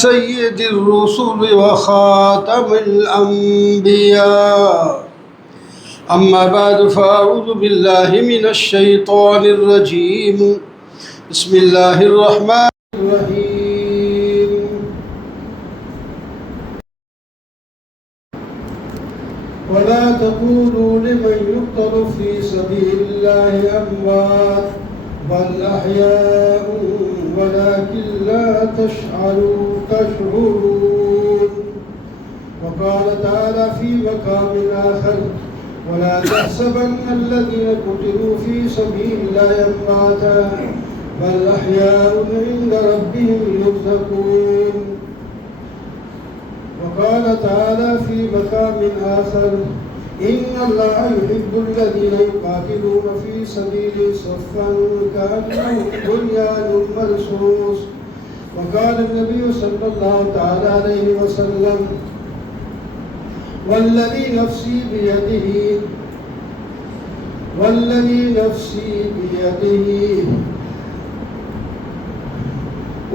سيد الرسل وخاتم الأنبياء أما بعد فأعوذ بالله من الشيطان الرجيم بسم الله الرحمن الرحيم ولا تقولوا لمن يقتل في سبيل الله أموات بل أحياء ولكن لا تشعرون وقال تعالى في مقام آخر ولا تحسبن الذين قتلوا في سبيل الله أمواتا بل أحياء عند ربهم يرزقون وقال تعالى في مقام آخر إن الله يحب الذين يقاتلون في سبيله صفا كأنهم بنيان مرصوص وقال النبي صلى الله تعالى عليه وسلم والذي نفسي بيده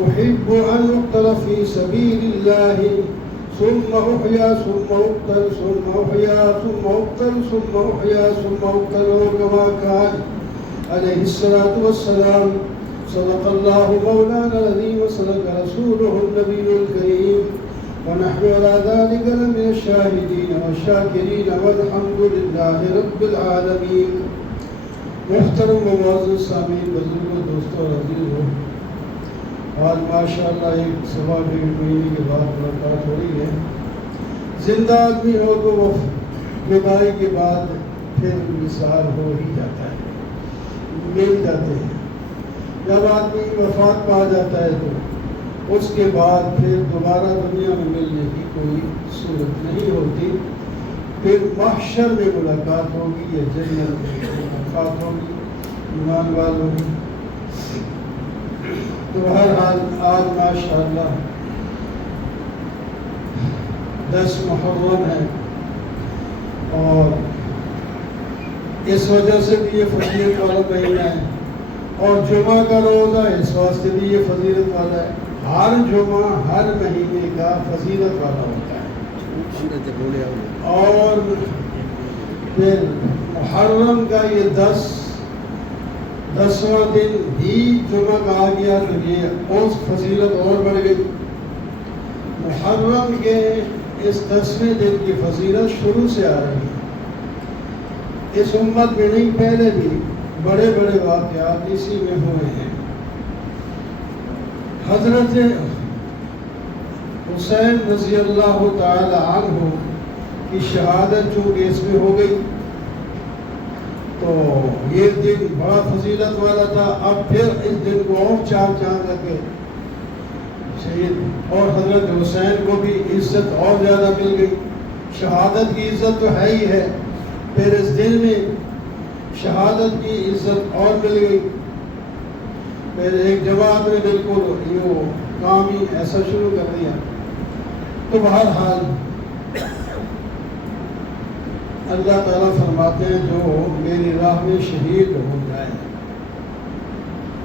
أحب أن أقتل في سبيل الله ثم أحيا ثم أقتل ثم أحيا ثم أقتل ثم أحيا ثم أقتل كما كان عليه الصلاة والسلام صدق الله مولانا العظيم وصدق رسوله النبي الكريم ونحن على ذلك لمن الشاهدين والشاكرين والحمد لله رب العالمين. محترم معزز سامعین بزرگوں دوستوں اور عزیزوں، آج ماشاءاللہ ایک سوا ڈیڑھ مہینے کے بعد ملاقات ہو رہی ہے. زندہ آدمی ہو تو وہ بیماری کے بعد پھر وصال ہو ہی جاتا ہے، مل جاتے ہیں. جب آدمی وفات پا جاتا ہے تو اس کے بعد پھر دوبارہ دنیا میں ملنے کی کوئی صورت نہیں ہوتی. پھر محشر میں ملاقات ہوگی یا جنت میں ملاقات ہوگی ایمان والوں کی. تو بہرحال آج ماشاءاللہ 10 محرم ہے اور اس وجہ سے بھی یہ فضیلت والا مہینہ ہے، اور جمعہ کا روزہ اس واسطے بھی یہ فضیلت والا ہے. ہر جمعہ ہر مہینے کا فضیلت والا ہوتا ہے. اور پھر محرم کا یہ 10واں دن بھی جمعہ کا آ گیا تو یہ اس فضیلت اور بڑھ گئی. محرم کے اس 10ویں دن کی فضیلت شروع سے آ رہی ہے. اس امت میں نہیں، پہلے بھی بڑے بڑے واقعات اسی میں ہوئے ہیں. حضرت حسین رضی اللہ تعالی عنہ کی شہادت چونکہ اس میں ہو گئی تو یہ دن بڑا فضیلت والا تھا. اب پھر اس دن کو اور 4 چاند لگے شہید، اور حضرت حسین کو بھی عزت اور زیادہ مل گئی. شہادت کی عزت تو ہے ہی ہے، پھر اس دن میں شہادت کی عزت اور مل گئی. پھر ایک جماعت نے بالکل یہ کام ہی ایسا شروع کر دیا. تو بہرحال اللہ تعالیٰ فرماتے ہیں جو میری راہ میں شہید ہو جائے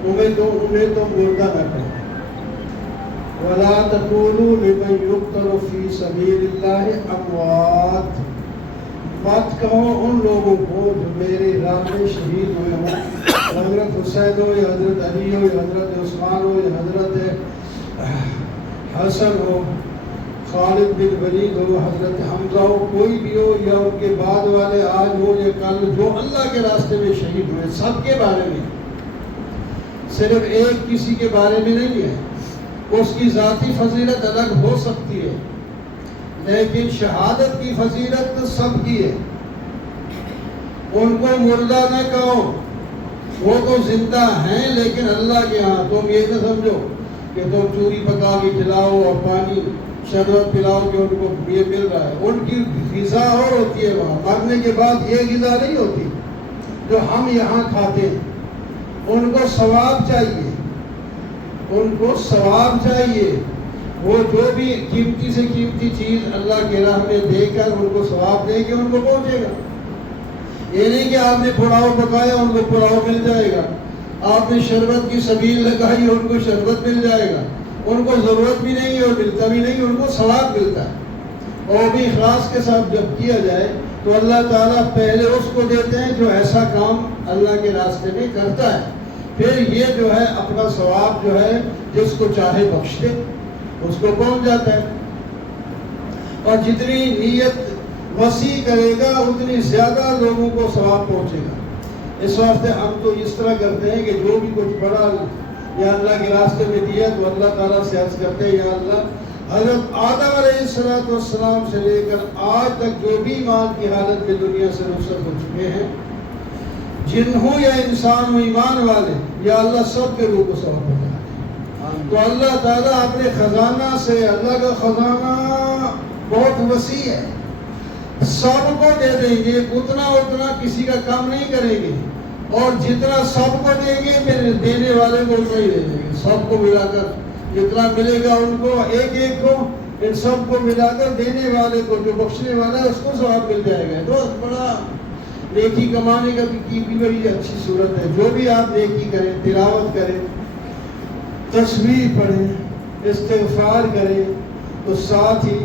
انہیں تو مردہ نہ کرو. وَلَا تَقُولُوا لِمَنْ يُقْتَلُ فِي سَبِيلِ اللَّهِ أَمْوَاتٌ، مت کہو ان لوگوں کو جو میری راہ میں شہید ہوئے ہوں، حضرت حسین ہو یا حضرت علی ہو یا حضرت عثمان ہو یا حضرت حسن ہو، خالد بن ولید ہو، حضرت حمزہ ہو، کوئی بھی ہو، یا ان کے بعد والے آج ہو یا کل، جو اللہ کے راستے میں شہید ہوئے، سب کے بارے میں، صرف ایک کسی کے بارے میں نہیں ہے. اس کی ذاتی فضیلت الگ ہو سکتی ہے لیکن شہادت کی فضیلت سب کی ہے. ان کو مردہ نہ کہو، وہ تو زندہ ہیں لیکن اللہ کے ہاں. تم یہ نہ سمجھو کہ تم چوری پکا کے کھلاؤ اور پانی شربت پلاؤ کہ ان کو یہ مل رہا ہے. ان کی غذا اور ہوتی ہے وہاں، مرنے کے بعد یہ غذا نہیں ہوتی جو ہم یہاں کھاتے ہیں. ان کو ثواب چاہیے، ان کو ثواب چاہیے. وہ جو بھی قیمتی سے قیمتی چیز اللہ کے راہ میں دے کر ان کو ثواب دے کے ان کو پہنچے گا. یہ نہیں کہ آپ نے پلاؤ پکایا ان کو پلاؤ مل جائے گا، آپ نے شربت کی سبیل لگائی ان کو شربت مل جائے گا. ان کو ضرورت بھی نہیں اور ملتا بھی نہیں، ان کو ثواب ملتا ہے۔ اور بھی اخلاص کے ساتھ جب کیا جائے تو اللہ تعالیٰ پہلے اس کو دیتے ہیں جو ایسا کام اللہ کے راستے میں کرتا ہے، پھر یہ جو ہے اپنا ثواب جو ہے جس کو چاہے بخش دے، اس کو پہنچ جاتا ہے۔ اور جتنی نیت وسیع کرے گا اتنی زیادہ لوگوں کو ثواب پہنچے گا۔ اس واسطے ہم تو اس طرح کرتے ہیں کہ جو بھی کچھ بڑا یا اللہ کے راستے میں دیا تو اللہ تعالیٰ سے عرض کرتے ہیں، یا اللہ حضرت آدم علیہ السلام سے لے کر آج تک جو بھی ایمان کی حالت میں دنیا سے رخصت ہو چکے ہیں، جن ہوں یا انسان ہوں ایمان والے، یا اللہ سب کے روح کو ثواب پہنچا دے۔ تو اللہ تعالیٰ اپنے خزانہ سے، اللہ کا خزانہ بہت وسیع ہے، سب کو دے دیں گے، اتنا کسی کا کام نہیں کریں گے، اور جتنا سب کو دیں گے پھر دینے والے کو اتنا ہی دے دیں گے۔ سب کو ملا کر جتنا ملے گا ان کو، ایک ایک کو، ان سب کو ملا کر دینے والے کو، جو بخشنے والا ہے اس کو ثواب مل جائے گا۔ تو بڑا نیکی کمانے کا بھی بڑی اچھی صورت ہے۔ جو بھی آپ نیکی کریں، تلاوت کریں، تسبیح پڑھیں، استغفار کریں، تو ساتھ ہی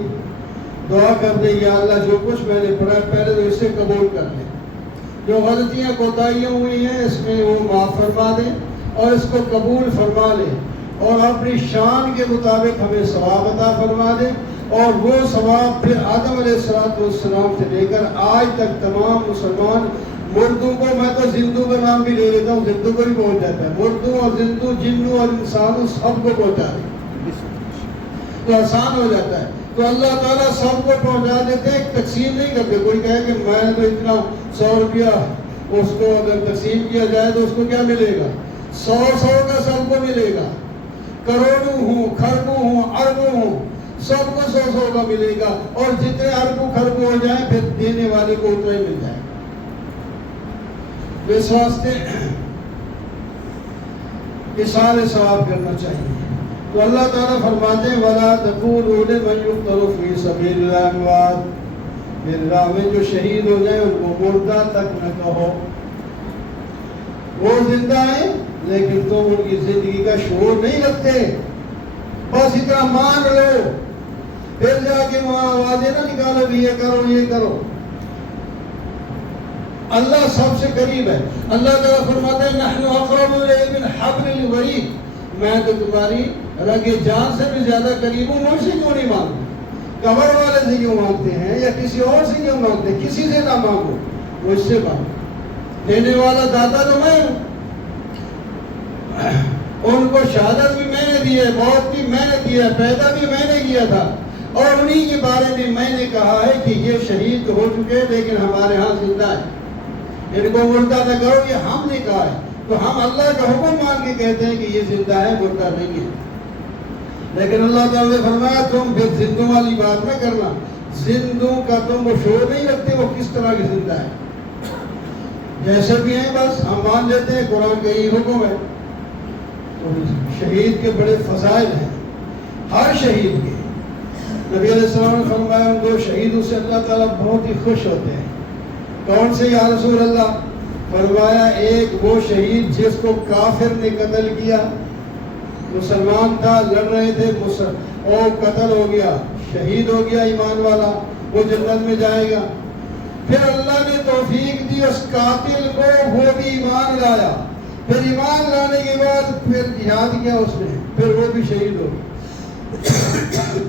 دعا کر دیں، یا اللہ جو کچھ میں نے پڑھا پہلے تو اسے قبول کر لیں، جو غلطیاں کوتاہیاں ہوئی ہیں اس میں وہ معاف فرما دیں اور اس کو قبول فرما لیں، اور اپنی شان کے مطابق ہمیں ثواب عطا فرما دیں۔ اور وہ ثواب پھر آدم علیہ السلام سے لے کر آج تک تمام مسلمان مردوں کو، میں تو زندوں کا نام بھی لے لیتا ہوں، زندوں کو بھی پہنچ جاتا ہے، مردوں اور زندوں، جنوں اور انسانوں سب کو پہنچا دیں تو آسان ہو جاتا ہے۔ تو اللہ تعالیٰ سب کو پہنچا دیتے ہیں، تقسیم نہیں کرتے۔ کوئی کہے کہ میں تو اتنا 100 روپیہ اس کو اگر تقسیم کیا جائے تو اس کو کیا ملے گا؟ 100 کا سب کو ملے گا، کروڑوں ہوں، خربوں ہوں، اربوں ہوں، سب کو 100 کا ملے گا، اور جتنے اربوں خربوں ہو جائیں پھر دینے والے کو اتنا ہی مل جائے گا۔ اس واسطے اِصال ثواب کرنا چاہیے۔ تو اللہ تعالیٰ فرماتے ہیں وَلَا تَقُولُوا لِمَن يُقْتَلُ فِي سَبِيلِ اللَّهِ أَمْوَاتٌ، میرے راہ میں جو شہید ہو جائے ان کو مردہ تک نہ کہو، وہ زندہ ہیں لیکن تم ان کی زندگی کا شعور نہیں رکھتے، بس اتنا مان لو، پھر جا کے وہاں آوازیں نہ نکالو کہ یہ کرو یہ کرو۔ اللہ سب سے قریب ہے۔ اللہ تعالیٰ فرماتے ہیں نحن اقرب الیہ من حبل الورید، میں تو تمہاری رگ جان سے بھی زیادہ قریب ہوں، مجھ سے کیوں نہیں مانگتے؟ قبر والے سے کیوں مانگتے ہیں یا کسی اور سے کیوں مانگتے ہیں؟ کسی سے نہ مانگو، مجھ سے مانگو، دینے والا داتا تو میں ہوں۔ ان کو شہادت بھی میں نے دی ہے، موت بھی میں نے دی ہے، پیدا بھی میں نے کیا تھا، اور انہی کے بارے میں میں نے کہا ہے کہ یہ شہید ہو چکے لیکن ہمارے ہاں زندہ ہے، ان کو مردہ نہ کرو، یہ ہم نے کہا ہے۔ تو ہم اللہ کا حکم مان کے کہتے ہیں کہ یہ زندہ ہے، مردہ نہیں ہے۔ لیکن اللہ تعالیٰ نے فرمایا تم پھر زندوں والی بات نہ کرنا، زندوں کا تم وہ شعور نہیں رکھتے وہ کس طرح کی زندہ ہے، جیسے بھی ہیں بس ہم مان لیتے ہیں، قرآن کا یہ حکم ہے۔ تو شہید کے بڑے فضائل ہیں، ہر شہید کے۔ نبی علیہ السلام نے فرمایا ان دو شہیدوں سے اللہ تعالیٰ بہت ہی خوش ہوتے ہیں۔ کون سے یا رسول اللہ؟ فرمایا ایک وہ شہید جس کو کافر نے قتل کیا، مسلمان تھا، لڑ رہے تھے اور قتل ہو گیا، شہید ہو گیا ایمان والا، وہ جنت میں جائے گا۔ پھر اللہ نے توفیق دی اس قاتل کو، وہ بھی ایمان لایا، پھر ایمان لانے کے بعد پھر جہاد کیا اس نے، پھر وہ بھی شہید ہو گیا۔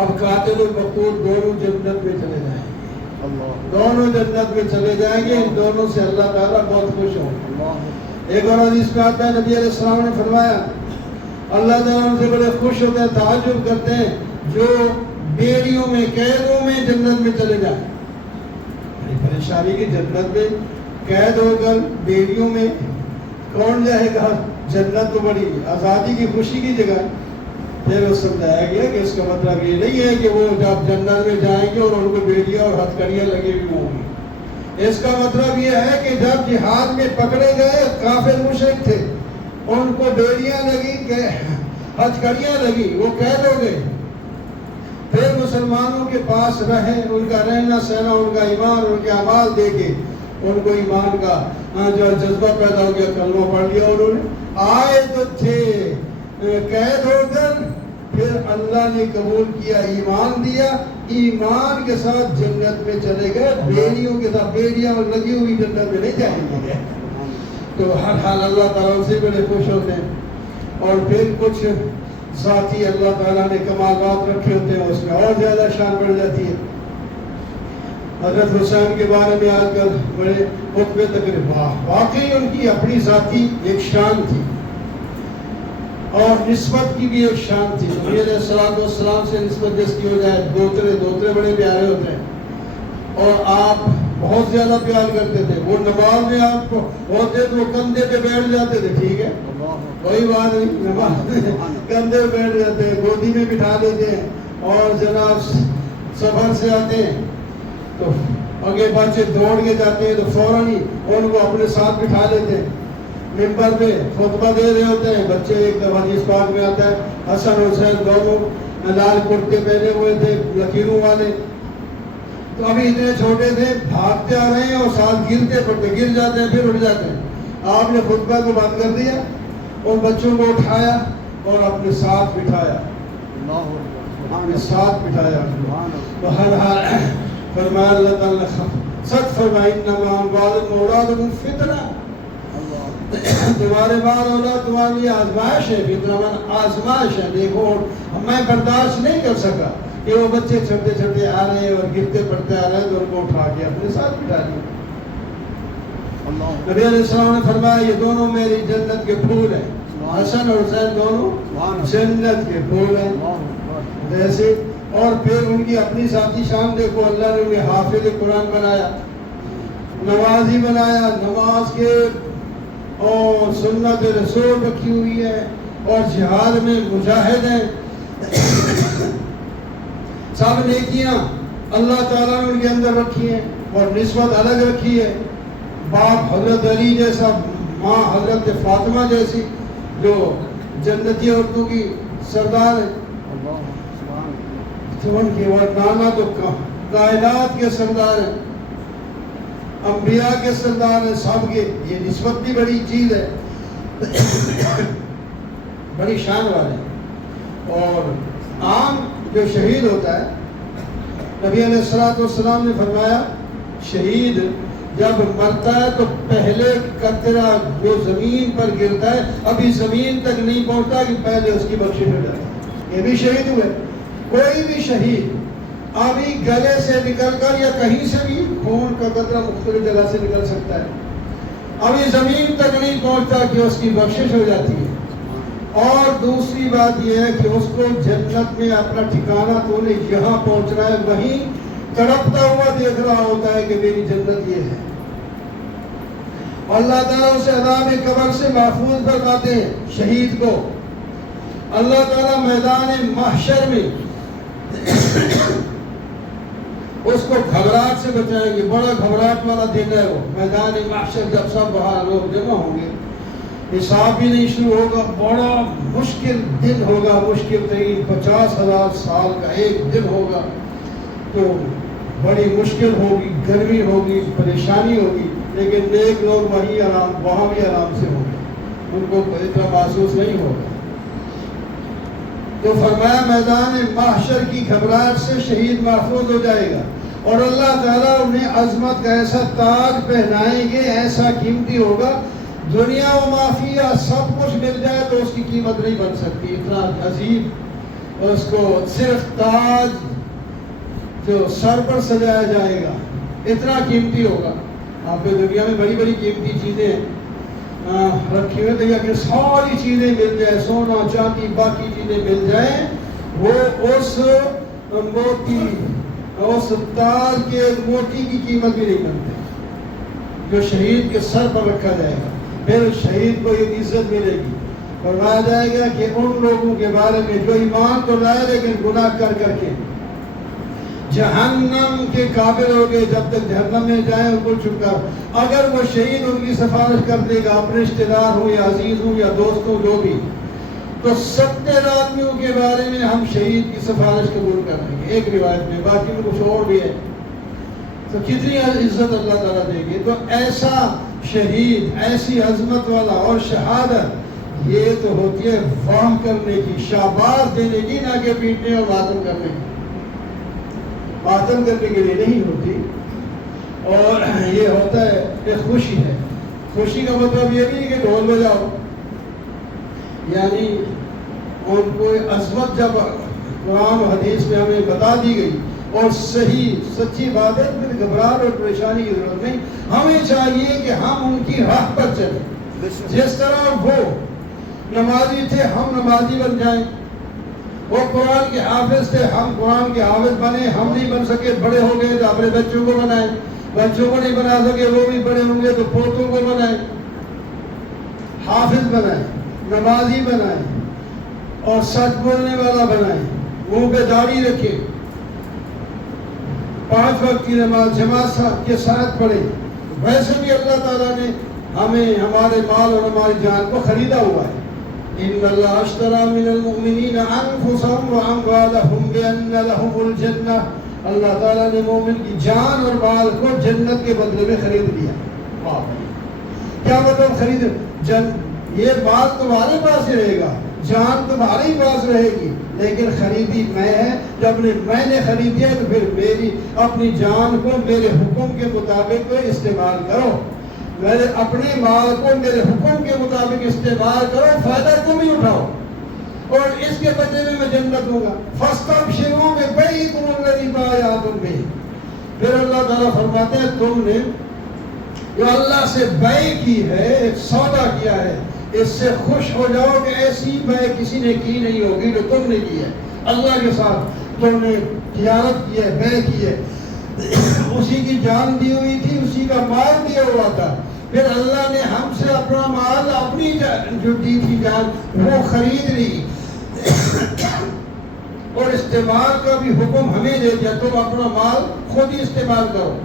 اب قاتل اور مقتول دونوں جنت میں چلے جائیں گے، دونوں جنت میں چلے جائیں گے، ان دونوں سے اللہ تعالیٰ بہت خوش ہو۔ ایک اور حدیث میں آتا ہے نبی علیہ السلام نے فرمایا اللہ تعالیٰ ان سے بڑے خوش ہوتے ہیں، تعجب کرتے ہیں جو بیڑیوں میں، قیدوں میں جنت میں چلے جائیں۔ بڑی پریشانی کی جنت میں قید ہو کر بیڑیوں میں کون جائے گا؟ جنت تو بڑی آزادی کی خوشی کی جگہ۔ پھر وہ سمجھایا گیا کہ اس کا مطلب یہ نہیں ہے کہ وہ جب جنت میں جائیں گے اور ان کو بیڑیاں اور ہتھکڑیاں لگی ہوئی ہوں گی۔ اس کا مطلب یہ ہے کہ جب جہاد میں پکڑے گئے کافر مشرک تھے، ان کو بیڑیاں لگی، ہتھکڑیاں لگی، وہ قید ہو گئے، پھر مسلمانوں کے پاس رہے، ان کا رہنا سہنا، ان کا ایمان، ان کے اعمال دیکھے، ان کو ایمان کا جو جذبہ پیدا ہو گیا، کلمہ پڑھ لیا انہوں نے، آئے تو تھے قید ہو کر پھر اللہ نے قبول کیا، ایمان دیا، ایمان کے ساتھ جنت میں چلے گئے، بیڑیوں کے ساتھ، بیڑیاں لگی ہوئی جنت میں نہیں جائیں گے۔ تو ہر حال اللہ تعالیٰ سے بڑے خوش ہوتے ہیں۔ اور پھر کچھ ذاتی اللہ تعالیٰ نے کمالات رکھے ہوتے ہیں، اس میں اور زیادہ شان بڑھ جاتی ہے۔ حضرت حسین کے بارے میں آج کل بڑے خطبے تقریر، واقعی ان کی اپنی ذاتی ایک شان تھی اور نسبت کی بھی ایک شان تھی۔ نبی علیہ السلام سے نسبت جس کی ہو جائے، دوترے بڑے پیارے ہوتے ہیں اور آپ بہت زیادہ پیار کرتے تھے۔ وہ نماز میں آپ کو ہوتے تو وہ کندھے پہ بیٹھ جاتے تھے، ٹھیک ہے کوئی بات نہیں، نماز میں کندھے پہ بیٹھ جاتے ہیں، گودی میں بٹھا لیتے ہیں، اور جناب سفر سے آتے ہیں تو آگے بچے دوڑ کے جاتے ہیں تو فوراً ہی ان کو اپنے ساتھ بٹھا لیتے ہیں۔ ممبر پہ خطبہ دے رہے ہوتے ہیں، بچے ایک حدیث پاک میں آتا ہے حسن حسین دونوں لال کرتے پہنے ہوئے تھے لکیروں والے، تو ابھی اتنے چھوٹے تھے، بھاگتے آ رہے ہیں اور ساتھ گرتے پڑتے، گر جاتے ہیں پھر اٹھ جاتے ہیں۔ آپ نے خطبہ کو بند کر دیا، ان بچوں کو اٹھایا اور اپنے ساتھ بٹھایا، اپنے ساتھ بٹھایا۔ تو ہر حال فرمایا اللہ تعالیٰ نے سچ فرمایا انما اموالکم واولادکم فتنہ، تمہارے مال اولاد تمہارے لیے آزمائش ہے، فتنہ من آزمائش ہے۔ دیکھو میں برداشت نہیں کر سکا کہ وہ بچے چھوٹے چھوٹے آ رہے ہیں اور گرتے پڑتے آ رہے ہیں، تو ان کو اٹھا کے اپنے ساتھ بٹھا لیا۔ نبی علیہ السلام نے فرمایا یہ دونوں میری جنت کے پھول ہیں، حسن اور حسین دونوں جنت کے پھول ہیں۔ جیسے اور پھر ان کی اپنی ذاتی شان دیکھو، اللہ نے انہیں حافظ قرآن بنایا، نمازی بنایا، نماز کے اور سنت رسول رکھی ہوئی ہے، اور جہاد میں مجاہد ہیں، سب نیکیاں اللہ تعالیٰ نے ان کے اندر رکھی ہیں اور نسبت الگ رکھی ہے۔ باپ حضرت علی جیسا، ماں حضرت فاطمہ جیسی جو جنتی عورتوں کی سردار ہے، تو ان کے بعد نانا تو کائنات کے سردار ہیں، انبیاء کے سردار ہیں، سب کے یہ نسبت بھی بڑی چیز ہے، بڑی شان والے۔ اور عام جو شہید ہوتا ہے، نبی علیہ السلام نے فرمایا شہید جب مرتا ہے تو پہلے قطرہ جو زمین پر گرتا ہے ابھی زمین تک نہیں پہنچتا کہ پہلے اس کی بخشش ہو جاتی ہے۔ یہ بھی شہید ہوئے، کوئی بھی شہید ابھی گلے سے نکل کر یا کہیں سے بھی خون کا قطرہ مختلف جگہ سے نکل سکتا ہے، ابھی زمین تک نہیں پہنچتا کہ اس کی بخشش ہو جاتی ہے۔ اور دوسری بات یہ ہے کہ اس کو جنت میں اپنا ٹھکانہ تو نے یہاں پہنچنا ہے، وہیں تڑپتا ہوا دیکھ رہا ہوتا ہے کہ میری جنت یہ ہے۔ اللہ تعالیٰ اسے عذاب قبر سے محفوظ فرماتے ہیں شہید کو۔ اللہ تعالیٰ میدان محشر میں اس کو گھبراہٹ سے بچائیں گے، بڑا گھبراہٹ والا دن ہے وہ میدان محشر، جب سب وہاں لوگ جمع ہوں گے، حساب بھی نہیں شروع ہوگا، بڑا مشکل دن ہوگا، مشکل ترین 50,000 سال کا ایک دن ہوگا، تو بڑی مشکل ہوگی، گرمی ہوگی، پریشانی ہوگی، لیکن نیک لوگ وہاں بھی آرام سے ہوں گے، ان کو اتنا محسوس نہیں ہوگا۔ تو فرمایا میدان محشر کی گھبراہٹ سے شہید محفوظ ہو جائے گا، اور اللہ تعالیٰ انہیں عظمت کا ایسا تاج پہنائیں گے، ایسا قیمتی ہوگا، دنیا و مافیا سب کچھ مل جائے تو اس کی قیمت نہیں بن سکتی، اتنا عظیم اس کو صرف تاج جو سر پر سجایا جائے گا اتنا قیمتی ہوگا۔ آپ کو دنیا میں بڑی بڑی قیمتی چیزیں رکھی ہوئی تھی، اگر ساری چیزیں مل جائیں، سونا چاندی باقی چیزیں مل جائیں، وہ اس موتی اس تاج کے موتی کی قیمت بھی نہیں بنتی جو شہید کے سر پر رکھا جائے گا۔ پھر شہید کو یہ عزت ملے گی، فرمایا جائے گا کہ ان لوگوں کے بارے میں جو ایمان تو لائے لیکن گناہ کر کر کے جہنم کے قابل ہو گئے، جب تک جہنم میں جائیں ان کو چھٹکارا، اگر وہ شہید ان کی سفارش کر دے گا، اپنے رشتے دار ہوں یا عزیز ہوں یا دوست ہوں جو بھی، تو 70 آدمیوں کے بارے میں ہم شہید کی سفارش قبول کریں گے، ایک روایت میں، باقی میں کچھ اور بھی ہے۔ تو کتنی عزت اللہ تعالیٰ دے گی۔ تو ایسا شہید، ایسی عظمت والا اور شہادت یہ تو ہوتی ہے واہ کرنے کی، شاباش دینے کی، نہ کہ پیٹنے اور ماتم کرنے کی. ماتم کرنے کے لیے نہیں ہوتی. اور یہ ہوتا ہے کہ خوشی ہے. خوشی کا مطلب یہ نہیں کہ ڈھول بجاؤ، یعنی ان کو عظمت جب قرآن و حدیث میں ہمیں بتا دی گئی اور صحیح سچی بات ہے، پھر گھبراہٹ اور پریشانی کی ضرورت نہیں. ہمیں چاہیے کہ ہم ان کی راہ پر چلیں. جس طرح وہ نمازی تھے ہم نمازی بن جائیں، وہ قرآن کے حافظ تھے ہم قرآن کے حافظ بنے. ہم نہیں بن سکے، بڑے ہو گئے تو اپنے بچوں کو بنائیں. بچوں کو نہیں بنا سکے، وہ بھی بڑے ہوں گے تو پوتوں کو بنائیں. حافظ بنائیں، نمازی بنائیں اور سچ بولنے والا بنائیں. منہ پہ داڑھی رکھے، 5 وقت کی نماز جماعت کے ساتھ پڑھے. ویسے بھی اللہ تعالیٰ نے ہمیں ہمارے مال اور ہماری جان کو خریدا ہوا ہے. ان اللہ اشترى من المؤمنین انفسهم واموالهم بان لهم الجنہ. اللہ تعالیٰ نے مومن کی جان اور مال کو جنت کے بدلے میں خرید لیا. کیا مطلب خرید؟ یہ مال تمہارے پاس ہی رہے گا، جان تمہارے ہی پاس رہے گی، لیکن خریدی میں ہے. جب میں نے خریدی ہے تو پھر میری اپنی جان کو میرے حکم کے مطابق استعمال کرو. میرے اپنے مال کو میرے حکم کے مطابق استعمال کرو، فائدہ تم ہی اٹھاؤ اور اس کے بدلے میں جنت دوں گا. فاستبشروا ببیعکم الذی بایعتم بہ. پھر اللہ تعالیٰ فرماتے ہیں تم نے جو اللہ سے بیع کی ہے، ایک سودا کیا ہے، اس سے خوش ہو جاؤ کہ ایسی بیع کسی نے کی نہیں ہوگی جو تم نے کی ہے. اللہ کے ساتھ تم نے تجارت کی ہے، بیع کی ہے. اسی کی جان دی ہوئی تھی، اسی کا مال دیا ہوا تھا. پھر اللہ نے ہم سے اپنا مال، اپنی جو دی تھی جان، وہ خرید لی اور استعمال کا بھی حکم ہمیں دے دیا. تم اپنا مال خود ہی استعمال کرو،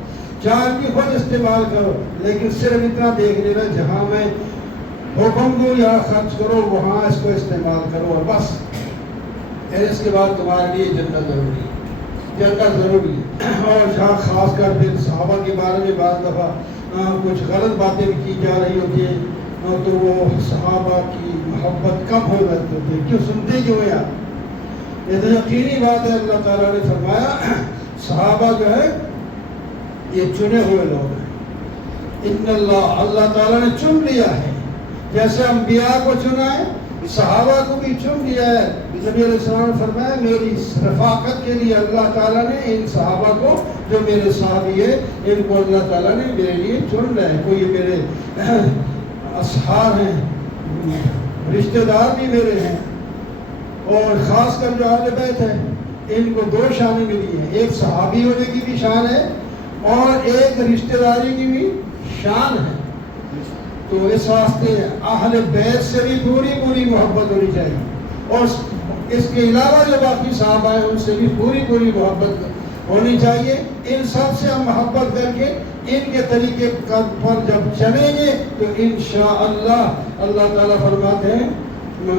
جان بھی خود استعمال کرو، لیکن صرف اتنا دیکھ لینا جہاں میں حکم دوں یا خرچ کرو وہاں اس کو استعمال کرو اور بس. پھر اس کے بعد تمہارے لیے جنت ضروری ہے، جنت ضروری ہے. اور جہاں خاص کر پھر صحابہ کے بارے میں بعض دفعہ کچھ غلط باتیں بھی کی جا رہی ہوتی ہیں تو وہ صحابہ کی محبت کم ہو جاتی ہوتی ہے. کیوں سنتے کیوں ہیں آپ؟ یہ تو یقینی بات ہے. اللہ تعالیٰ نے فرمایا صحابہ جو ہے یہ چنے ہوئے لوگ ہیں. ان اللہ تعالیٰ نے چن لیا ہے، جیسے انبیاء کو چنا ہے صحابہ کو بھی چن لیا ہے. نبی علیہ السلام نے فرمایا میری رفاقت کے لیے اللہ تعالیٰ نے ان صحابہ کو جو میرے صحابی ہے ان کو اللہ تعالیٰ نے میرے لیے چن رہے ہیں. کوئی میرے اصحاب ہیں، رشتہ دار بھی میرے ہیں، اور خاص کر جو اہل بیت ہیں ان کو 2 شانیں ملی ہیں. ایک صحابی ہونے کی بھی شان ہے اور ایک رشتہ داری کی بھی شان ہے. تو اس واسطے اہل بیت سے بھی پوری محبت ہونی چاہیے، اور اس کے علاوہ جو باقی صحابہ ہیں ان سے بھی پوری محبت ہونی چاہیے. ان سب سے ہم محبت کر کے ان کے طریقے پر جب چلیں گے تو انشاءاللہ اللہ تعالیٰ فرماتے ہیں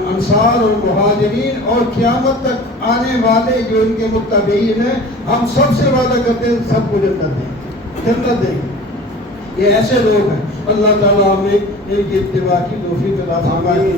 انصار اور مہاجرین اور قیامت تک آنے والے جو ان کے متبعین ہیں ہم سب سے وعدہ کرتے ہیں سب کو جنت دیں گے. یہ ایسے لوگ ہیں. اللہ تعالیٰ ہمیں ان کی اتباع کی توفیق عطا فرمائے.